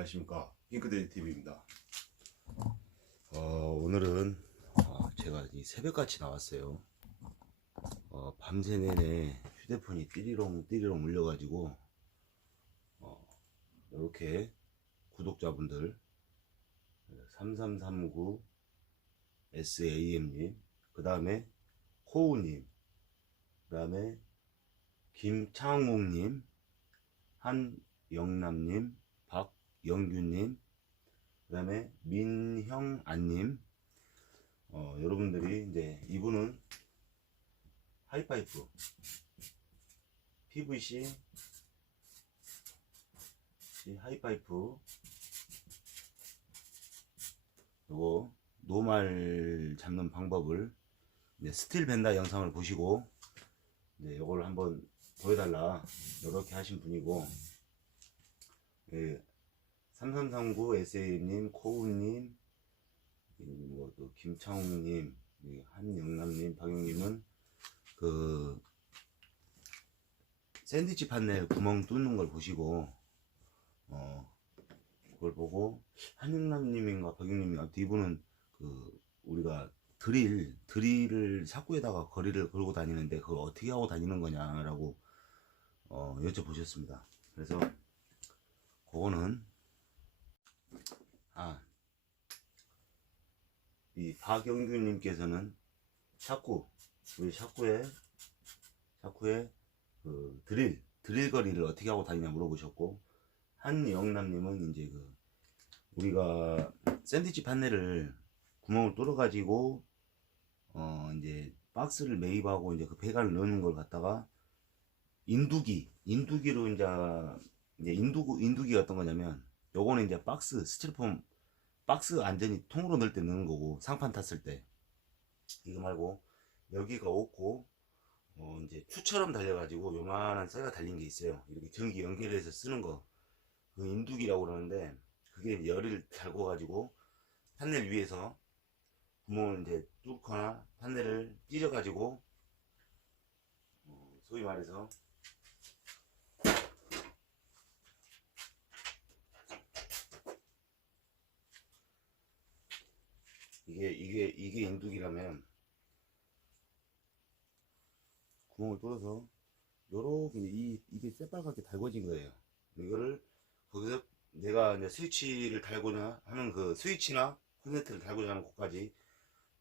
안녕하십니까, 핑크데이 TV입니다. 오늘은 제가 이 새벽같이 나왔어요. 밤새 내내 휴대폰이 띠리롱 띠리롱 울려가지고 이렇게 구독자분들 3339 SAM님, 그 다음에 코우님, 그 다음에 김창욱님, 한영남님, 박영규님, 그 다음에 민형안님, 여러분들이 이제 이분은 하이파이프 PVC 하이파이프 요거 노말 잡는 방법을 이제 스틸 벤다 영상을 보시고 이제 요걸 한번 보여달라 이렇게 하신 분이고, 예, 3339 SA님, 코우님, 또 김창욱님, 한영남님, 박영님은 그 샌드위치 판넬 구멍 뚫는 걸 보시고 그걸 보고, 한영남님인가 박영님인가 이분은 그 우리가 드릴을 삭구에다가 거리를 걸고 다니는데 그걸 어떻게 하고 다니는 거냐라고 여쭤보셨습니다. 그래서 그거는 이 박영규님께서는 우리 샤쿠의 그 드릴 거리를 어떻게 하고 다니냐 물어보셨고, 한영남님은 이제 그 우리가 샌드위치 판넬을 구멍을 뚫어 가지고 이제 박스를 매입하고 이제 그 배관을 넣는 걸 갖다가 인두기로 이제 인두기가 어떤 거냐면, 요거는 이제 스티로폼 박스 안전히 통으로 넣을 때 넣는 거고, 상판 탔을 때. 이거 말고 여기가 없고 이제 추처럼 달려가지고 요만한 쇠가 달린 게 있어요. 이렇게 전기 연결해서 쓰는 거, 그 인두기라고 그러는데, 그게 열을 달고 가지고 판넬 위에서 구멍을 이제 뚫거나 판넬을 찢어 가지고 소위 말해서 이게 인두기라면 구멍을 뚫어서 요렇게 이게 새빨갛게 달궈진 거예요. 이거를 거기서 내가 이제 스위치를 달고자 하는 그 스위치나 콘센트를 달고자 하는 곳까지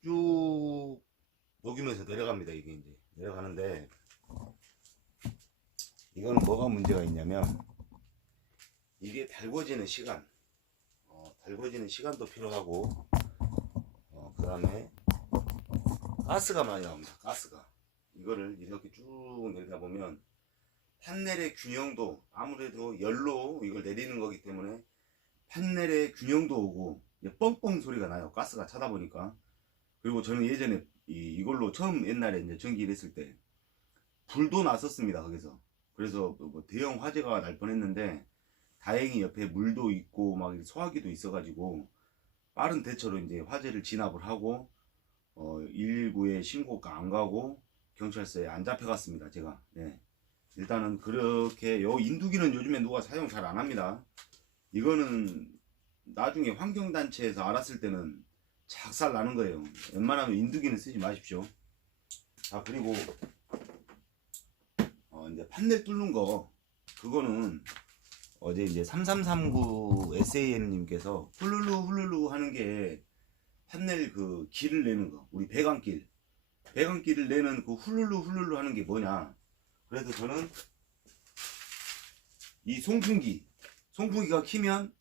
쭉 녹이면서 내려갑니다. 이게 이제 내려가는데, 이거는 뭐가 문제가 있냐면, 이게 달궈지는 시간도 필요하고, 그 다음에 가스가 많이 나옵니다. 이거를 이렇게 쭉 내리다 보면 판넬의 균형도, 아무래도 열로 이걸 내리는 거기 때문에 판넬의 균형도 오고 뻥뻥 소리가 나요. 가스가 차다 보니까. 그리고 저는 예전에 이걸로 처음 옛날에 이제 전기를 했을 때 불도 났었습니다. 거기서. 그래서 뭐 대형 화재가 날 뻔했는데, 다행히 옆에 물도 있고 막 소화기도 있어가지고 빠른 대처로 이제 화재를 진압을 하고 119에 신고가 안 가고 경찰서에 안 잡혀갔습니다. 제가. 네. 일단은 그렇게. 요 인두기는 요즘에 누가 사용 잘 안 합니다. 이거는 나중에 환경단체에서 알았을 때는 작살 나는 거예요. 웬만하면 인두기는 쓰지 마십시오. 자, 그리고 이제 판넬 뚫는 거, 그거는 어제 이제 3339 SAM님께서 훌룰루 하는 게 판넬 그 길을 내는 거, 우리 배관길을 내는 그 훌룰루 하는 게 뭐냐. 그래서 저는 이 송풍기가 키면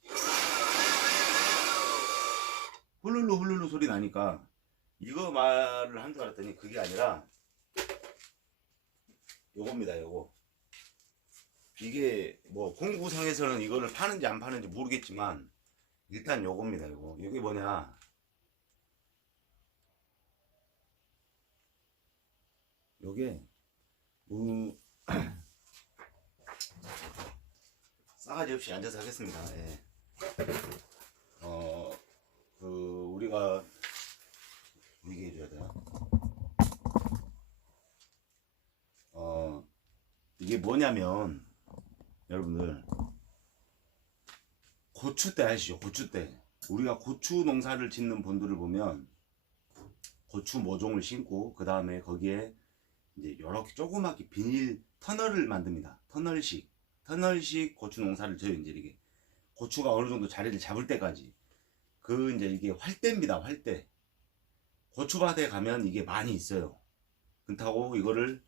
훌룰루 소리 나니까 이거 말을 한 줄 알았더니 그게 아니라 요겁니다. 요거. 이게 뭐 공구상에서는 이거를 파는지 안 파는지 모르겠지만 일단 요겁니다. 요게 뭐냐, 요게 싸가지 없이 앉아서 하겠습니다. 예. 우리가 이게 해줘야 되나? 이게 뭐냐면, 여러분들 고추 때 하시죠. 고추 때 우리가 고추 농사를 짓는 분들을 보면 고추 모종을 심고 그 다음에 거기에 이제 이렇게 조그맣게 비닐 터널을 만듭니다. 터널식 고추 농사를 져요. 이제 이게 고추가 어느 정도 자리를 잡을 때까지 그 이제 이게 활대입니다. 활대. 고추밭에 가면 이게 많이 있어요. 그렇다고 이거를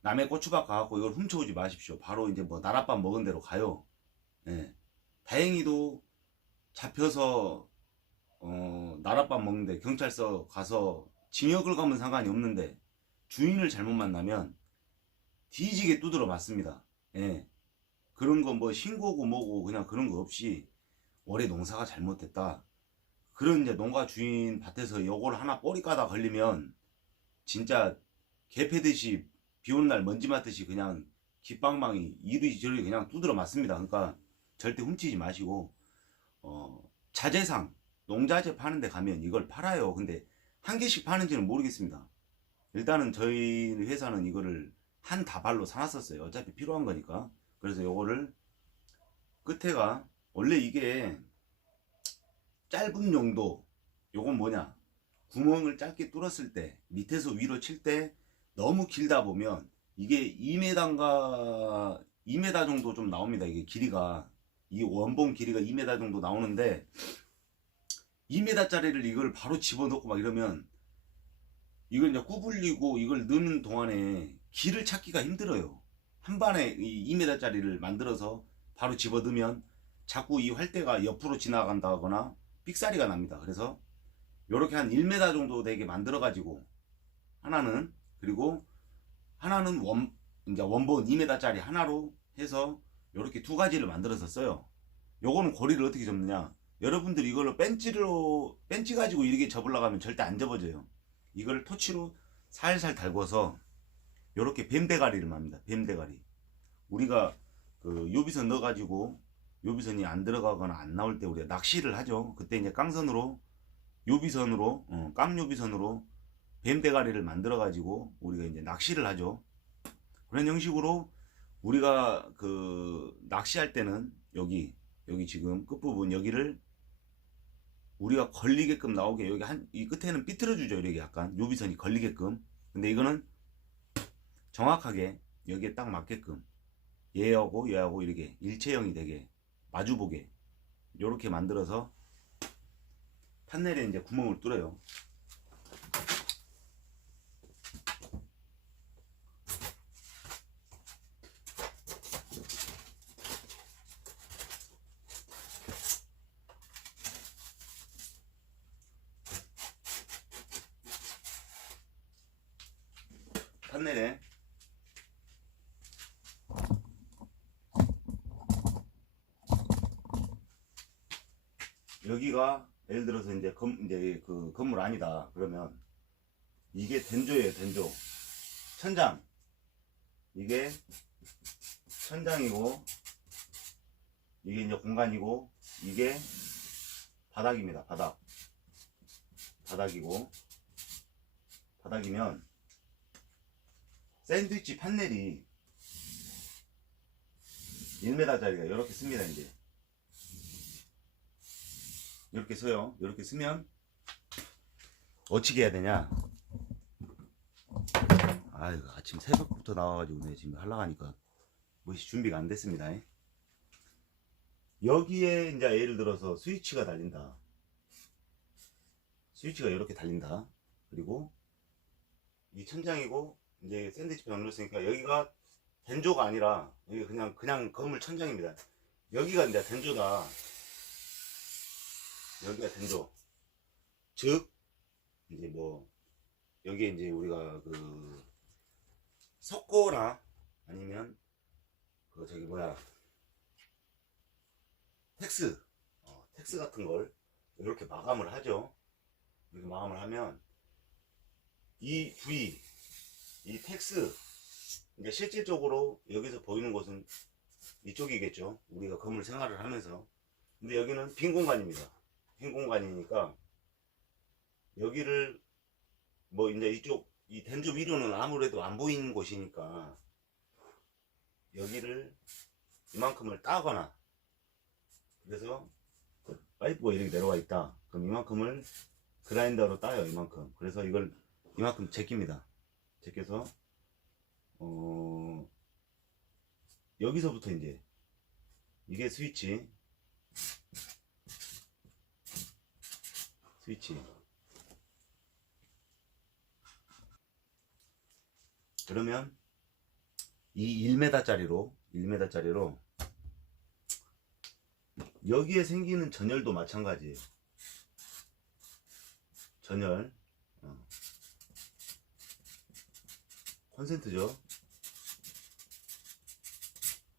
남의 고추밭 가갖고 이걸 훔쳐오지 마십시오. 바로 이제 뭐 나랏밥 먹은 대로 가요. 예. 다행히도 잡혀서 나랏밥 먹는데 경찰서 가서 징역을 가면 상관이 없는데 주인을 잘못 만나면 뒤지게 두드려 맞습니다. 예. 그런 거 뭐 신고고 뭐고 그냥 그런 거 없이 올해 농사가 잘못됐다. 그런 이제 농가 주인 밭에서 요걸 하나 꼬리 까다 걸리면 진짜 개 패듯이 비 오는 날 먼지 맡듯이 그냥 깃방망이 이리저리 그냥 두드려 맞습니다. 그러니까 절대 훔치지 마시고 자재상 농자재 파는 데 가면 이걸 팔아요. 근데 한 개씩 파는지는 모르겠습니다. 일단은 저희 회사는 이거를 한 다발로 사놨었어요. 어차피 필요한 거니까. 그래서 요거를 끝에가 원래 이게 짧은 용도 요건 뭐냐 구멍을 짧게 뚫었을 때 밑에서 위로 칠 때 너무 길다 보면 이게 2m인가 2m 정도 좀 나옵니다. 이게 길이가 이 원본 길이가 2m 정도 나오는데 2m 짜리를 이걸 바로 집어넣고 막 이러면 이걸 이제 구불리고 이걸 넣는 동안에 길을 찾기가 힘들어요. 한 반에 이 2m 짜리를 만들어서 바로 집어넣으면 자꾸 이 활대가 옆으로 지나간다거나 삑사리가 납니다. 그래서 요렇게 한 1m 정도 되게 만들어 가지고 하나는 그리고 하나는 이제 원본 2m 짜리 하나로 해서 요렇게 두 가지를 만들어서 써요. 요거는 고리를 어떻게 접느냐 여러분들이 이걸로 벤치 가지고 이렇게 접으려고 하면 절대 안 접어져요. 이걸 토치로 살살 달궈서 요렇게 뱀대가리를 맙니다. 뱀대가리. 우리가 그 요비선 넣어 가지고 요비선이 안 들어가거나 안 나올 때 우리가 낚시를 하죠. 그때 이제 깡선으로 요비선으로 깡요비선으로 뱀대가리를 만들어 가지고 우리가 이제 낚시를 하죠. 그런 형식으로 우리가 그 낚시할 때는 여기 지금 끝부분 여기를 우리가 걸리게끔 나오게 여기 이 끝에는 삐뚤어 주죠. 이렇게 약간 요비선이 걸리게끔. 근데 이거는 정확하게 여기에 딱 맞게끔 얘하고 얘하고 이렇게 일체형이 되게 마주보게 요렇게 만들어서 판넬에 이제 구멍을 뚫어요. 판넬에 여기가 예를 들어서 이제 그 건물 아니다 그러면 이게 된조예요. 된조 천장 이게 천장이고 이게 이제 공간이고 이게 바닥입니다. 바닥이면 샌드위치 판넬이 1m 짜리가 이렇게 씁니다. 이제 이렇게 서요. 이렇게 쓰면 어떻게 해야 되냐 아이고 아침 새벽부터 나와가지고 지금 하려고 하니까 뭐시 준비가 안 됐습니다. 여기에 이제 예를 들어서 스위치가 달린다. 스위치가 이렇게 달린다. 그리고 이 천장이고 이제 샌드위치 벽 눌렀으니까 여기가 된조가 아니라 여기 그냥 건물 천장입니다. 여기가 이제 된조다. 여기가 된조. 즉 이제 뭐 여기에 이제 우리가 그 석고나 아니면 그 저기 뭐야 텍스 같은 걸 이렇게 마감을 하죠. 이렇게 마감을 하면 이 부위 이 텍스 그러니까 실질적으로 여기서 보이는 곳은 이쪽이겠죠. 우리가 건물 생활을 하면서. 근데 여기는 빈 공간입니다. 빈 공간이니까 여기를 뭐 이제 이쪽 이 된조 위로는 아무래도 안 보이는 곳이니까 여기를 이만큼을 따거나 그래서 파이프가 이렇게 내려와 있다. 그럼 이만큼을 그라인더로 따요. 이만큼. 그래서 이걸 이만큼 제낍니다. 제껴서 여기서부터 이제 이게 스위치 그러면 이 1m짜리로 여기에 생기는 전열도 마찬가지예요. 전열 콘센트죠.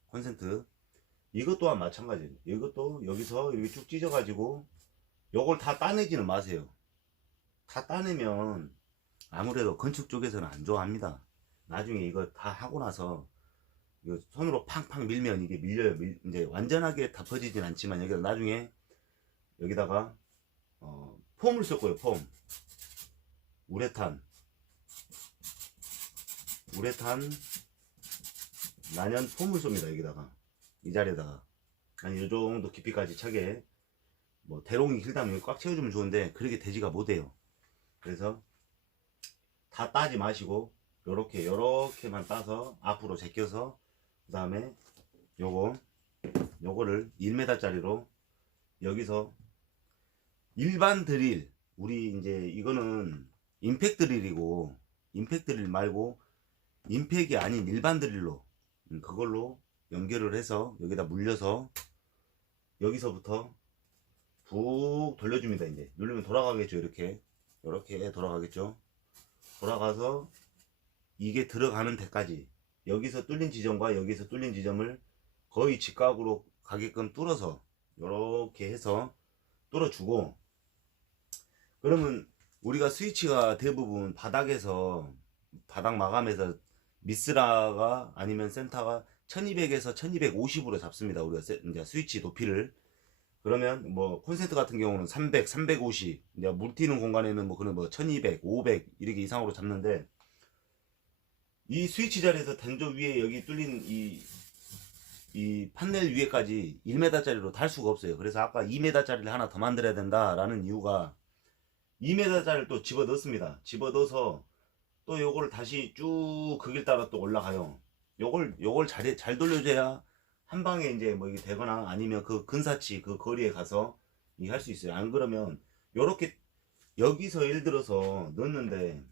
콘센트 이것 또한 마찬가지예요. 이것도 여기서 이렇게 쭉 찢어 가지고 요걸 다 따내지는 마세요. 다 따내면 아무래도 건축 쪽에서는 안 좋아합니다. 나중에 이거 다 하고 나서 이거 손으로 팡팡 밀면 이게 밀려요. 이제 완전하게 다 퍼지진 않지만 여기다 나중에 여기다가 폼을 쓸 거예요. 폼 우레탄 난연 폼을 쏩니다. 여기다가 이 자리에다가 한 이 정도 깊이까지 차게 뭐 대롱이 길다면 꽉 채워주면 좋은데 그렇게 되지가 못해요. 그래서 다 따지 마시고 요렇게만 따서 앞으로 제껴서 그 다음에 요거를 1m짜리로 여기서 일반 드릴 우리 이제 이거는 임팩 드릴이고 임팩 드릴 말고 임팩이 아닌 일반 드릴로 그걸로 연결을 해서 여기다 물려서 여기서부터 푹 돌려줍니다. 이제 누르면 돌아가겠죠. 이렇게 돌아가겠죠. 돌아가서 이게 들어가는 데까지 여기서 뚫린 지점과 여기서 뚫린 지점을 거의 직각으로 가게끔 뚫어서 이렇게 해서 뚫어주고, 그러면 우리가 스위치가 대부분 바닥에서 바닥 마감에서 미스라가 아니면 센터가 1200에서 1250으로 잡습니다. 우리가 이제 스위치 높이를. 그러면 뭐 콘센트 같은 경우는 300, 350, 이제 물 튀는 공간에는 뭐 그런 뭐 1200, 500 이렇게 이상으로 잡는데, 이 스위치 자리에서 단조 위에 여기 뚫린 이 판넬 위에까지 1m짜리로 달 수가 없어요. 그래서 아까 2m짜리를 하나 더 만들어야 된다라는 이유가 2m짜리를 또 집어 넣습니다. 집어 넣어서 또 요거를 다시 쭉 그 길 따라 또 올라가요. 요걸 잘 돌려줘야 한 방에 이제 뭐 이게 되거나 아니면 그 근사치 그 거리에 가서 이게 할 수 있어요. 안 그러면 요렇게 여기서 예를 들어서 넣었는데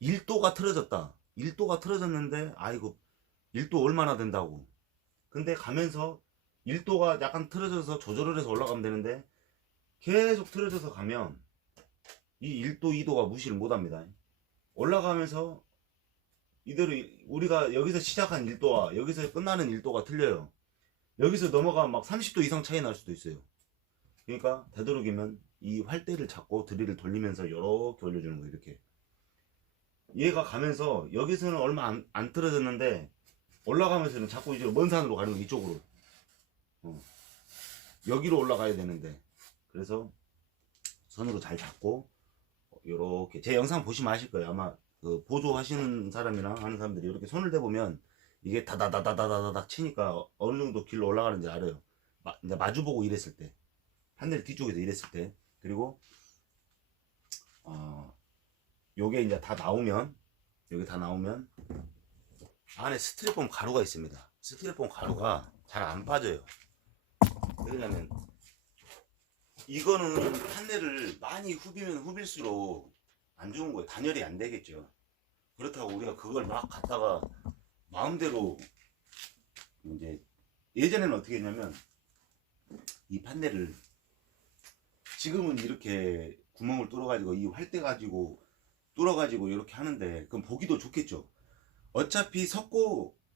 1도가 틀어졌다. 1도가 틀어졌는데 아이고 1도 얼마나 된다고. 근데 가면서 1도가 약간 틀어져서 조절을 해서 올라가면 되는데 계속 틀어져서 가면 이 1도 2도가 무시를 못합니다. 올라가면서 이대로 우리가 여기서 시작한 1도와 여기서 끝나는 1도가 틀려요. 여기서 넘어가면 막 30도 이상 차이 날 수도 있어요. 그러니까 되도록이면 이 활대를 잡고 드릴을 돌리면서 이렇게 올려주는 거예요. 이렇게 얘가 가면서 여기서는 얼마 안 틀어졌는데 올라가면서는 자꾸 이제 먼 산으로 가는 거, 이쪽으로 여기로 올라가야 되는데, 그래서 손으로 잘 잡고 요렇게 제 영상 보시면 아실 거예요. 아마 그 보조하시는 사람이나 하는 사람들이 이렇게 손을 대보면 이게 다다다다다다닥 치니까 어느 정도 길로 올라가는지 알아요. 이제 마주보고 이랬을 때, 하늘 뒤쪽에서 이랬을 때. 그리고 요게 이제 다 나오면, 여기 다 나오면 안에 스티로폼 가루가 있습니다. 스티로폼 가루가 잘 안 빠져요. 왜냐면 이거는 판넬을 많이 후비면 후빌수록 안 좋은 거예요. 단열이 안 되겠죠. 그렇다고 우리가 그걸 막 갖다가 마음대로, 이제 예전에는 어떻게 했냐면 이 판넬을 지금은 이렇게 구멍을 뚫어가지고 이 활대 가지고 뚫어가지고 이렇게 하는데 그럼 보기도 좋겠죠. 어차피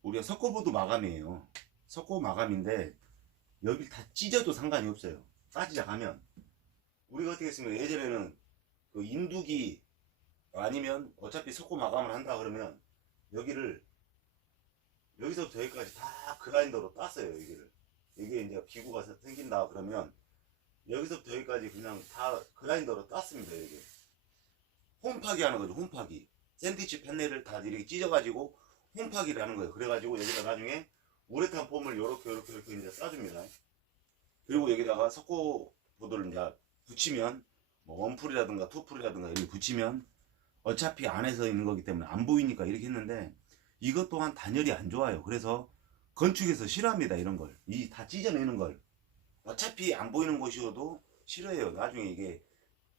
우리가 석고보드 마감이에요. 석고 마감인데 여기 다 찢어도 상관이 없어요. 따지자 가면 우리가 어떻게 했으면, 예전에는 그 인두기 아니면 어차피 석고 마감을 한다 그러면 여기를 여기서부터 여기까지 다 그라인더로 땄어요. 여기를, 이게 이제 기구가 생긴다 그러면 여기서부터 여기까지 그냥 다 그라인더로 땄습니다. 이게 홈파기 하는 거죠. 홈파기. 샌드위치 판넬을 다 이렇게 찢어가지고 홈파기를 하는 거예요. 그래가지고 여기다 나중에 우레탄 폼을 요렇게 이제 싸줍니다. 그리고 여기다가 석고 보드를 이제 붙이면 뭐 원풀이라든가 투풀이라든가 이렇게 붙이면 어차피 안에서 있는 거기 때문에 안 보이니까 이렇게 했는데 이것 또한 단열이 안 좋아요. 그래서 건축에서 싫어합니다. 이런 걸. 이 다 찢어내는 걸. 어차피 안 보이는 곳이어도 싫어해요. 나중에 이게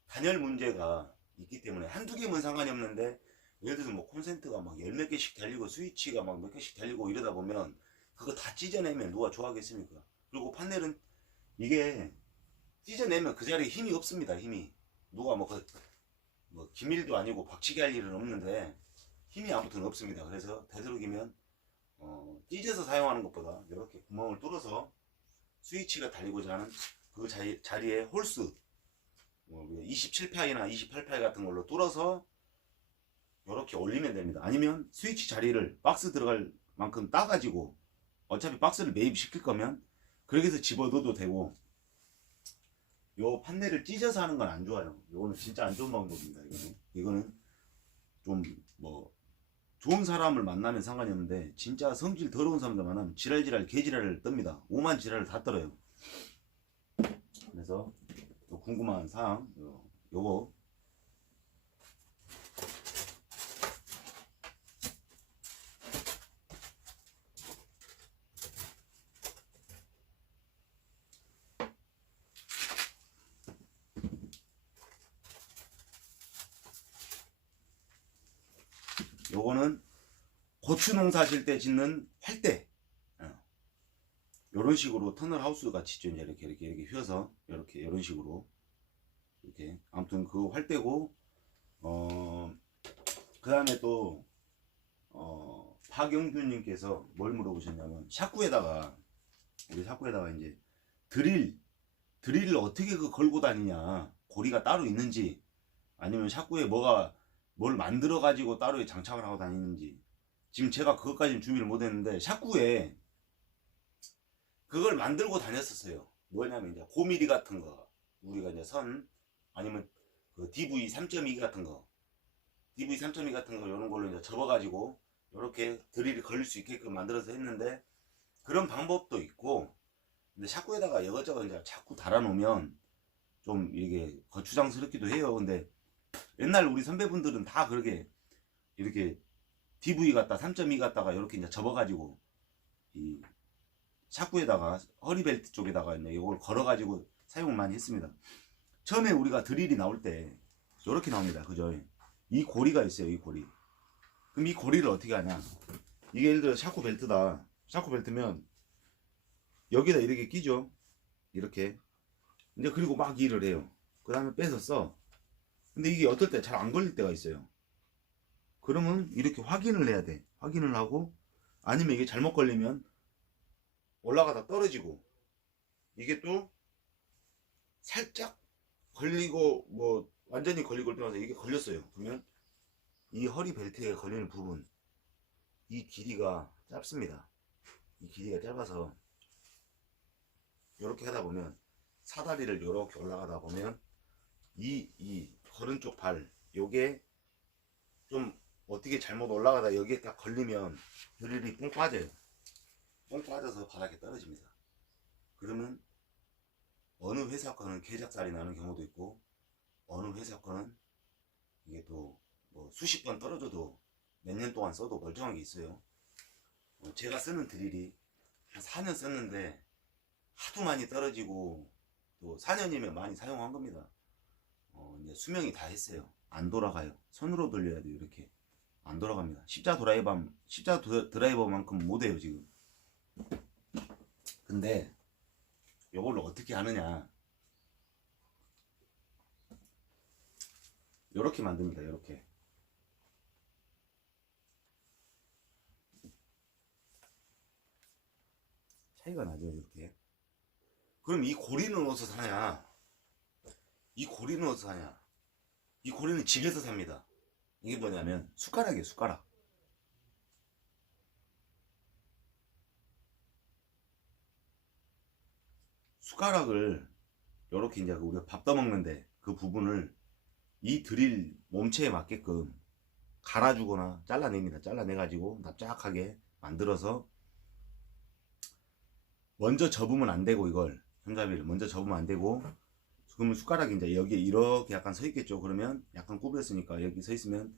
단열 문제가 있기 때문에 한두 개면 상관이 없는데 예를 들어서 뭐 콘센트가 막 열 몇 개씩 달리고 스위치가 막 몇 개씩 달리고 이러다 보면 그거 다 찢어내면 누가 좋아하겠습니까? 그리고 판넬은 이게 찢어내면 그 자리에 힘이 없습니다. 힘이 누가 뭐 기밀도 아니고 박치기 할 일은 없는데 힘이 아무튼 없습니다. 그래서 되도록이면 찢어서 사용하는 것보다 이렇게 구멍을 뚫어서 스위치가 달리고자 하는 그 자리에 홀스 27파이나 28파이 같은 걸로 뚫어서 이렇게 올리면 됩니다. 아니면 스위치 자리를 박스 들어갈 만큼 따가지고 어차피 박스를 매입시킬 거면 그렇게 해서 집어넣어도 되고 요 판넬을 찢어서 하는 건 안 좋아요. 요거는 진짜 안 좋은 방법입니다. 이거는 좀 뭐 좋은 사람을 만나면 상관이 없는데 진짜 성질 더러운 사람들 만나면 지랄지랄 개지랄을 뜹니다. 오만 지랄을 다 떨어요. 그래서 궁금한 사항 요거 요거는 고추 농사 하실 때 짓는 활대. 요런 식으로 터널 하우스 같이 좀 이렇게 휘어서 이렇게 이런 식으로 이렇게 아무튼 그 활대고 그 다음에 또 박영규님께서 뭘 물어보셨냐면 샤쿠에다가 우리 샤쿠에다가 이제 드릴을 어떻게 걸고 다니냐, 고리가 따로 있는지 아니면 샤쿠에 뭘 만들어 가지고 따로 장착을 하고 다니는지. 지금 제가 그것까지는 준비를 못 했는데 샤쿠에 그걸 만들고 다녔었어요. 뭐냐면 이제 5mm 같은 거 우리가 이제 선 아니면 그 DV 3.2 같은 거 이런 걸로 이제 접어 가지고 이렇게 드릴이 걸릴 수 있게끔 만들어서 했는데 그런 방법도 있고, 근데 샤쿠에다가 이것저것 이제 자꾸 달아 놓으면 좀 이게 거추장스럽기도 해요. 근데 옛날 우리 선배분들은 다 그렇게 이렇게 DV 갖다 3.2 갖다가 이렇게 이제 접어가지고 이 샤쿠에다가 허리벨트 쪽에다가 이걸 걸어가지고 사용을 많이 했습니다. 처음에 우리가 드릴이 나올 때 이렇게 나옵니다. 그죠? 이 고리가 있어요. 이 고리. 그럼 이 고리를 어떻게 하냐? 이게 예를 들어 샤쿠 벨트다. 샤쿠 벨트면 여기다 이렇게 끼죠. 이렇게. 이제 그리고 막 일을 해요. 그 다음에 빼서 써. 근데 이게 어떨 때 잘 안 걸릴 때가 있어요. 그러면 이렇게 확인을 해야 돼. 확인을 하고, 아니면 이게 잘못 걸리면 올라가다 떨어지고, 이게 또 살짝 걸리고 뭐 완전히 걸리고 떠나서 이게 걸렸어요. 그러면 이 허리 벨트에 걸리는 부분, 이 길이가 짧습니다. 이 길이가 짧아서 이렇게 하다 보면 사다리를 이렇게 올라가다 보면 이 걸은 쪽 발, 요게 좀 어떻게 잘못 올라가다 여기에 딱 걸리면 드릴이 뽕 빠져요. 뽕 빠져서 바닥에 떨어집니다. 그러면 어느 회사 거는 개작살이 나는 경우도 있고, 어느 회사 거는 이게 또 뭐 수십 번 떨어져도 몇 년 동안 써도 멀쩡한 게 있어요. 제가 쓰는 드릴이 한 4년 썼는데 하도 많이 떨어지고, 또 4년이면 많이 사용한 겁니다. 이제 수명이 다 했어요. 안 돌아가요. 손으로 돌려야 돼요. 이렇게 안 돌아갑니다. 십자 드라이버만큼 못해요 지금. 근데 이걸로 어떻게 하느냐, 이렇게 만듭니다. 이렇게 차이가 나죠. 이렇게. 그럼 이 고리는 어디서 사냐? 이 고리는 집에서 삽니다. 이게 뭐냐면 숟가락이에요. 숟가락. 숟가락을 이렇게 이제 우리가 밥 떠먹는데 그 부분을 이 드릴 몸체에 맞게끔 갈아주거나 잘라냅니다. 잘라내가지고 납작하게 만들어서, 먼저 접으면 안 되고, 이걸 손잡이를 먼저 접으면 안 되고, 그러면 숟가락이 이제 여기에 이렇게 약간 서 있겠죠. 그러면 약간 구부렸으니까 여기 서 있으면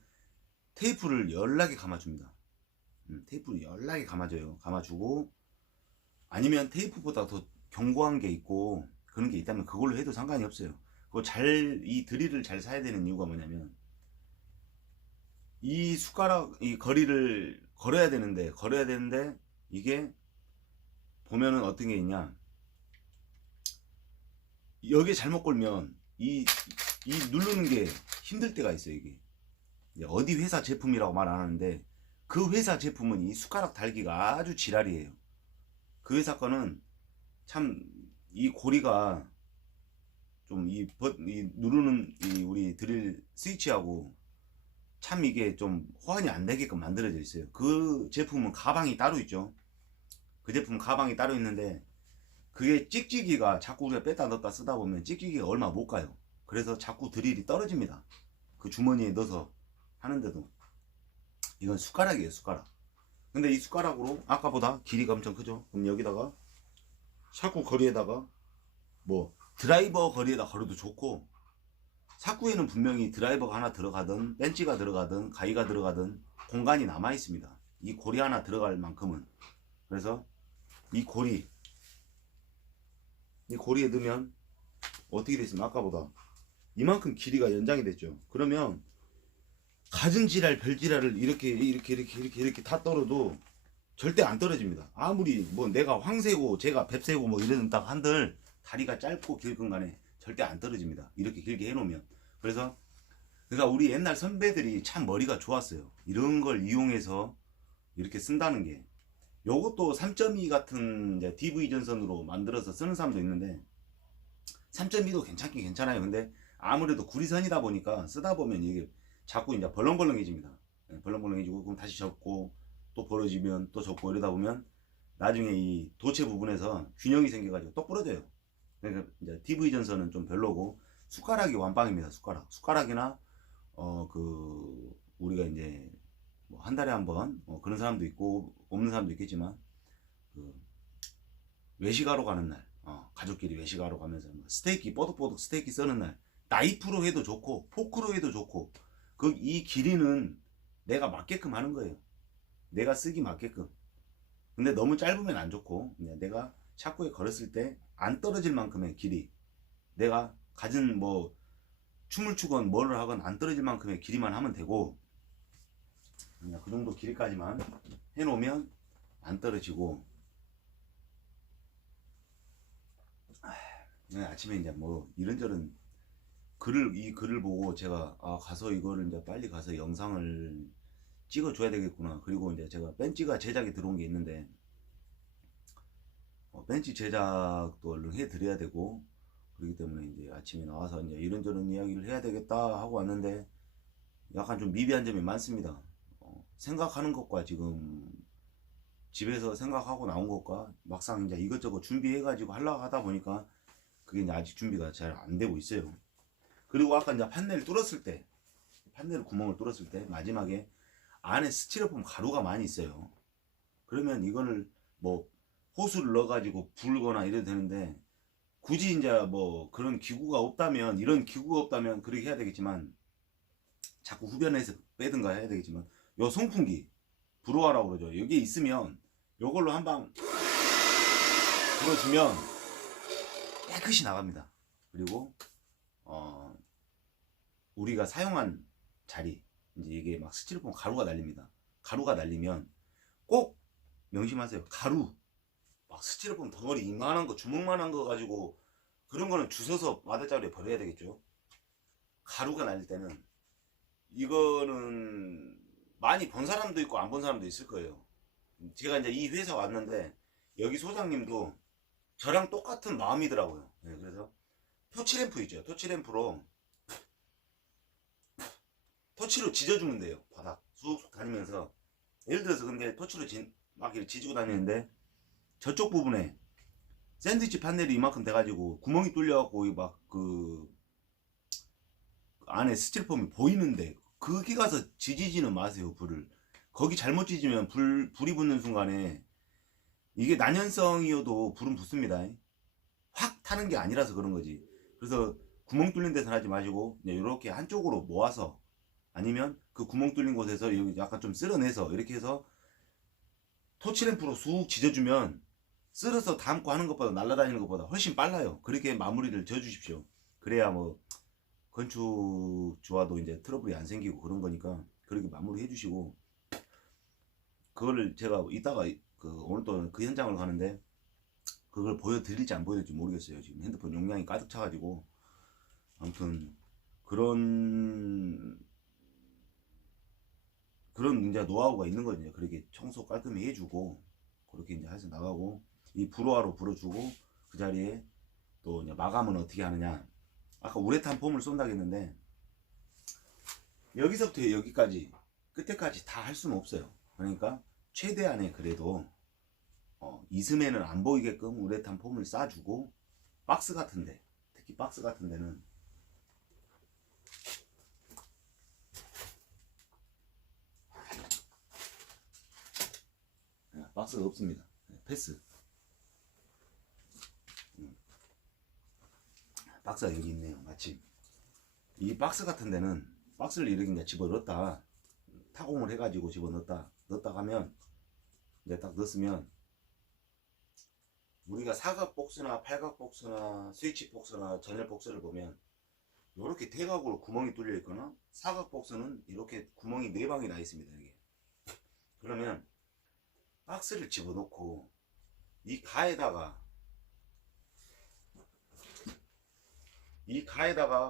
테이프를 연락에 감아줍니다. 테이프를 연락에 감아줘요. 감아주고, 아니면 테이프보다 더 견고한 게 있고 그런 게 있다면 그걸로 해도 상관이 없어요. 그거 이 드릴을 잘 사야 되는 이유가 뭐냐면, 이 숟가락 이 거리를 걸어야 되는데 이게 보면은 어떤 게 있냐, 여기 잘못 걸면 이 누르는 게 힘들 때가 있어요. 이게 어디 회사 제품이라고 말 안 하는데, 그 회사 제품은 이 숟가락 달기가 아주 지랄이에요. 그 회사 거는 참 이 고리가 좀 이 누르는 이 우리 드릴 스위치하고 참 이게 좀 호환이 안 되게끔 만들어져 있어요. 그 제품은 가방이 따로 있죠. 그 제품은 가방이 따로 있는데, 그게 찍찍이가 자꾸 우리가 뺐다 넣었다 쓰다 보면 찍찍이가 얼마 못 가요. 그래서 자꾸 드릴이 떨어집니다. 그 주머니에 넣어서 하는데도. 이건 숟가락이에요, 숟가락. 근데 이 숟가락으로 아까보다 길이가 엄청 크죠. 그럼 여기다가 샤쿠 거리에다가 뭐 드라이버 거리에다 걸어도 좋고, 샤쿠에는 분명히 드라이버가 하나 들어가든 벤치가 들어가든 가위가 들어가든 공간이 남아 있습니다. 이 고리 하나 들어갈 만큼은. 그래서 이 고리에 넣으면 어떻게 됐으면 아까보다 이만큼 길이가 연장이 됐죠. 그러면 가진 지랄 별지랄을 이렇게 다 떨어도 절대 안 떨어집니다. 아무리 뭐 내가 황새고 제가 뱁새고 뭐 이런다 한들 다리가 짧고 길건 간에 절대 안 떨어집니다. 이렇게 길게 해놓으면. 그래서 그러니까 우리 옛날 선배들이 참 머리가 좋았어요. 이런 걸 이용해서 이렇게 쓴다는 게. 요것도 3.2 같은 이제 DV 전선으로 만들어서 쓰는 사람도 있는데, 3.2도 괜찮긴 괜찮아요. 근데 아무래도 구리선이다 보니까 쓰다 보면 이게 자꾸 이제 벌렁벌렁해집니다. 벌렁벌렁해지고 그럼 다시 접고 또 벌어지면 또 접고 이러다 보면 나중에 이 도체 부분에서 균형이 생겨가지고 똑 부러져요. 그러니까 이제 DV 전선은 좀 별로고, 숟가락이 완빵입니다. 숟가락이나 우리가 이제 뭐 한 달에 한번 그런 사람도 있고 없는 사람도 있겠지만, 그 외식하러 가는 날, 가족끼리 외식하러 가면서 뭐 스테이키 뽀득뽀득 스테이키 써는 날, 나이프로 해도 좋고 포크로 해도 좋고, 이 길이는 내가 맞게끔 하는 거예요. 내가 쓰기 맞게끔. 근데 너무 짧으면 안 좋고, 내가 샤쿠에 걸었을 때 안 떨어질 만큼의 길이, 내가 가진 뭐 춤을 추건 뭐를 하건 안 떨어질 만큼의 길이만 하면 되고, 그냥 그 정도 길이까지만 해놓으면 안 떨어지고. 아침에 이제 뭐 이런저런 이 글을 보고 제가 가서 이거를 이제 빨리 가서 영상을 찍어줘야 되겠구나. 그리고 이제 제가 벤치가 제작이 들어온 게 있는데, 벤치 제작도 얼른 해드려야 되고, 그렇기 때문에 이제 아침에 나와서 이제 이런저런 이야기를 해야 되겠다 하고 왔는데, 약간 좀 미비한 점이 많습니다. 생각하는 것과 지금 집에서 생각하고 나온 것과 막상 이제 이것저것 준비해가지고 하려고 하다 보니까 그게 이제 아직 준비가 잘 안 되고 있어요. 그리고 아까 이제 판넬 구멍을 뚫었을 때 마지막에 안에 스티로폼 가루가 많이 있어요. 그러면 이거를 뭐 호수를 넣어가지고 불거나 이래도 되는데, 굳이 이제 뭐 그런 기구가 없다면, 이런 기구가 없다면 그렇게 해야 되겠지만, 자꾸 후변에서 빼든가 해야 되겠지만, 요 송풍기 브로아라고 그러죠. 여기에 있으면 요걸로 한방 불어주면 깨끗이 나갑니다. 그리고 우리가 사용한 자리, 이제 이게 막 스티로폼 가루가 날립니다. 가루가 날리면 꼭 명심하세요. 가루 막 스티로폼 덩어리 이만한 거, 주먹만한 거 가지고 그런 거는 주워서 마대자루에 버려야 되겠죠. 가루가 날릴 때는 이거는 많이 본 사람도 있고 안 본 사람도 있을 거예요. 제가 이제 이 회사 왔는데 여기 소장님도 저랑 똑같은 마음이더라고요. 그래서 토치램프 있죠. 토치램프로 터치로 지져주면 돼요. 바닥 쑥쑥 다니면서. 예를 들어서 근데 터치로 막 이렇게 지지고 다니는데, 저쪽 부분에 샌드위치 판넬이 이만큼 돼가지고 구멍이 뚫려갖고 막 그 안에 스티로폼이 보이는데, 거기 가서 지지지는 마세요. 불을 거기 잘못 지지면 불이 붙는 순간에 이게 난연성이어도 불은 붙습니다. 확 타는 게 아니라서 그런 거지. 그래서 구멍 뚫린 데서 하지 마시고 이렇게 한쪽으로 모아서, 아니면 그 구멍 뚫린 곳에서 여기 약간 좀 쓸어내서 이렇게 해서 토치램프로 쑥 지져주면 쓸어서 담고 하는 것보다, 날아다니는 것보다 훨씬 빨라요. 그렇게 마무리를 지어주십시오. 그래야 뭐 건축주와도 이제 트러블이 안 생기고 그런 거니까 그렇게 마무리 해주시고, 그거를 제가 이따가 오늘 또 그 현장을 가는데 그걸 보여드릴지 안 보여드릴지 모르겠어요. 지금 핸드폰 용량이 가득 차가지고. 아무튼 그런 이제 노하우가 있는 거죠. 그렇게 청소 깔끔히 해주고 그렇게 이제 해서 나가고, 이 불호화로 불어주고, 그 자리에 또 이제 마감은 어떻게 하느냐. 아까 우레탄 폼을 쏜다고 했는데 여기서부터 여기까지 끝에까지 다 할 수는 없어요. 그러니까 최대한의 그래도 이스매는 안 보이게끔 우레탄 폼을 싸주고, 박스 같은데, 특히 박스 같은 데는 박스가 없습니다. 패스. 박스가 여기 있네요. 마침 이 박스 같은 데는 박스를 이렇게 이제 집어넣었다, 타공을 해가지고 집어넣었다 하면 이제 딱 넣었으면, 우리가 사각 복스나 팔각 복스나 스위치 복스나 전열 복스를 보면 이렇게 대각으로 구멍이 뚫려 있거나, 사각 복스는 이렇게 구멍이 4방이 나 있습니다. 이게. 그러면 박스를 집어넣고 이 가에다가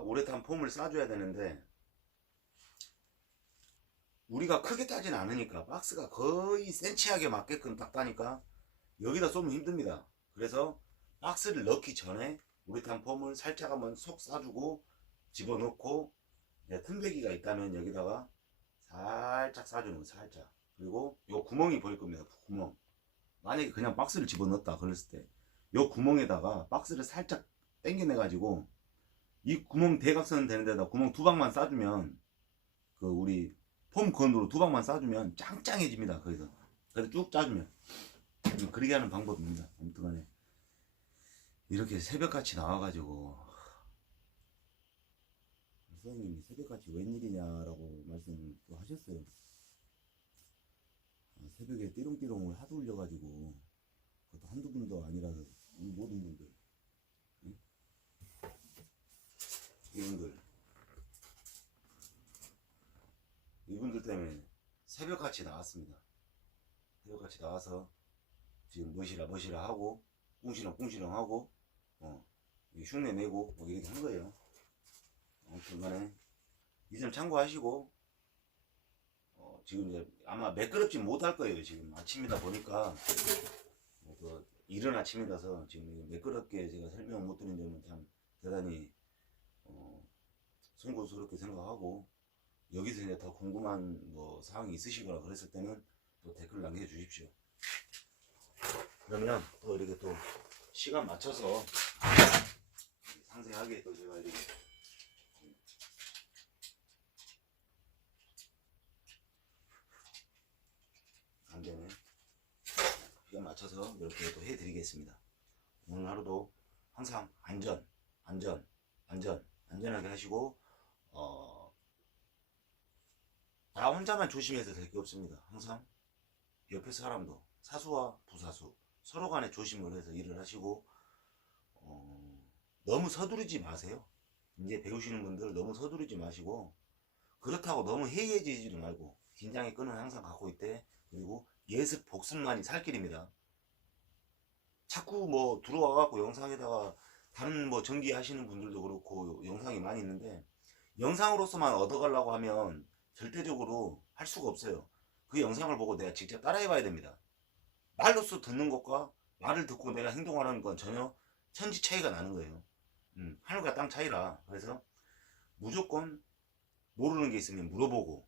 우레탄 폼을 싸줘야 되는데, 우리가 크게 따진 않으니까 박스가 거의 센치하게 맞게끔 딱 따니까 여기다 쏘면 힘듭니다. 그래서 박스를 넣기 전에 우레탄 폼을 살짝 한번 속 싸주고 집어넣고, 틈배기가 있다면 여기다가 살짝 싸주는 거, 살짝. 그리고 요 구멍이 보일 겁니다. 구멍. 만약에 그냥 박스를 집어넣었다 그랬을 때 요 구멍에다가 박스를 살짝 당겨내 가지고 이 구멍 대각선 되는 데다 구멍 2방만 싸주면, 그 우리 폼 건으로 2방만 싸주면 짱짱해집니다. 거기서. 그래서 쭉 짜주면. 그렇게 하는 방법입니다. 아무튼 간에 이렇게 새벽같이 나와가지고, 선생님이 새벽같이 웬일이냐라고 말씀을 또 하셨어요. 새벽에 띠롱띠롱을 하도 울려가지고, 그것도 한두 분도 아니라서 모든 분들, 응? 이분들 때문에 새벽같이 나왔습니다. 새벽같이 나와서 지금 멋이라 하고 꿍시렁 하고 흉내 내고 뭐 이렇게 한 거예요. 아무튼 간에 이 점 참고하시고, 지금 이제 아마 매끄럽지 못할 거예요. 지금 아침이다 보니까, 이른 아침이라서 지금 매끄럽게 제가 설명 못 드린 점은 참 대단히 송구스럽게 생각하고, 여기서 이제 더 궁금한 뭐 사항이 있으시거나 그랬을 때는 또 댓글 남겨 주십시오. 그러면 또 이렇게 또 시간 맞춰서 상세하게 또 제가 이렇게 안 되네. 시간 맞춰서 이렇게 또 해드리겠습니다. 오늘 하루도 항상 안전하게 하시고, 나 혼자만 조심해서 될 게 없습니다. 항상 옆에 사람도, 사수와 부사수 서로 간에 조심을 해서 일을 하시고, 너무 서두르지 마세요. 이제 배우시는 분들 너무 서두르지 마시고, 그렇다고 너무 해이해지지도 말고, 긴장의 끈은 항상 갖고 있대. 그리고 예습 복습만이 살 길입니다. 자꾸 뭐 들어와 갖고 영상에다가 다른 뭐 전기 하시는 분들도 그렇고 영상이 많이 있는데, 영상으로서만 얻어가려고 하면 절대적으로 할 수가 없어요. 그 영상을 보고 내가 직접 따라해 봐야 됩니다. 말로써 듣는 것과 말을 듣고 내가 행동하는 건 전혀 천지 차이가 나는 거예요. 하늘과 땅 차이라. 그래서 무조건 모르는 게 있으면 물어보고,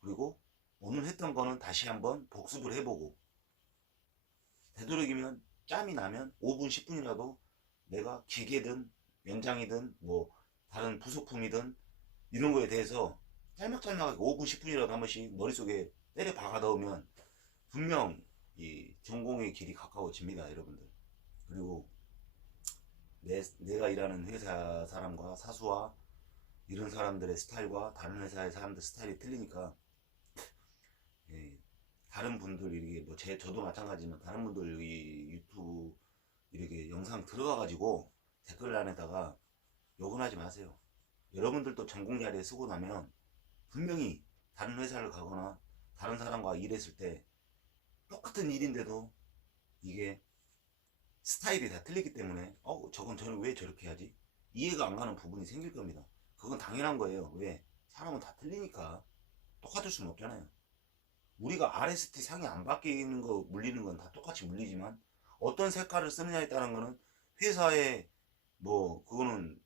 그리고 오늘 했던 거는 다시 한번 복습을 해보고, 되도록이면 짬이 나면 5분 10분이라도 내가 기계든 연장이든 뭐 다른 부속품이든 이런 거에 대해서 짤막짤막하게 5분 10분이라도 한 번씩 머릿속에 때려 박아 넣으면 분명 이 전공의 길이 가까워집니다, 여러분들. 그리고 내가 일하는 회사 사람과 사수와 이런 사람들의 스타일과 다른 회사의 사람들 스타일이 틀리니까, 예, 다른 분들 이렇게 뭐 저도 마찬가지지만 다른 분들 여기 유튜브 이렇게 영상 들어가가지고 댓글란에다가 욕은 하지 마세요. 여러분들도 전공 자리에 쓰고 나면 분명히 다른 회사를 가거나 다른 사람과 일했을 때 똑같은 일인데도 이게 스타일이 다 틀리기 때문에 저는 왜 저렇게 하지? 이해가 안 가는 부분이 생길 겁니다. 그건 당연한 거예요. 왜? 사람은 다 틀리니까 똑같을 수는 없잖아요. 우리가 RST 상이 안 바뀌는 거 물리는 건 다 똑같이 물리지만 어떤 색깔을 쓰느냐에 따른 거는 회사에 뭐 그거는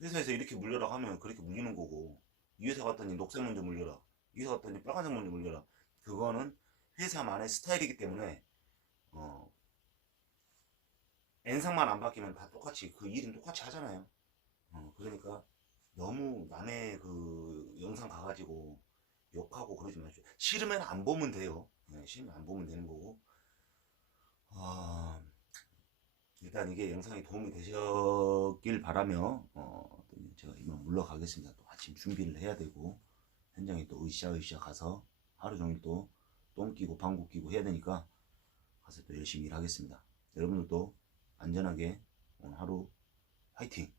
회사에서 이렇게 물려라 하면 그렇게 물리는 거고, 이 회사 갔더니 녹색 먼저 물려라, 이 회사 갔더니 빨간색 먼저 물려라, 그거는 회사만의 스타일이기 때문에 N상만 안 바뀌면 다 똑같이 그 일은 똑같이 하잖아요. 그러니까 너무 남의 그 영상 가가지고 욕하고 그러지 마시죠. 싫으면 안 보면 돼요. 네, 싫으면 안 보면 되는 거고. 아, 일단 이게 영상이 도움이 되셨길 바라며 제가 이만 물러가겠습니다. 또 아침 준비를 해야 되고 현장에 또 으쌰으쌰 가서 하루 종일 또 똥 끼고 방구 끼고 해야 되니까 가서 또 열심히 일하겠습니다. 여러분들도 안전하게 오늘 하루 화이팅!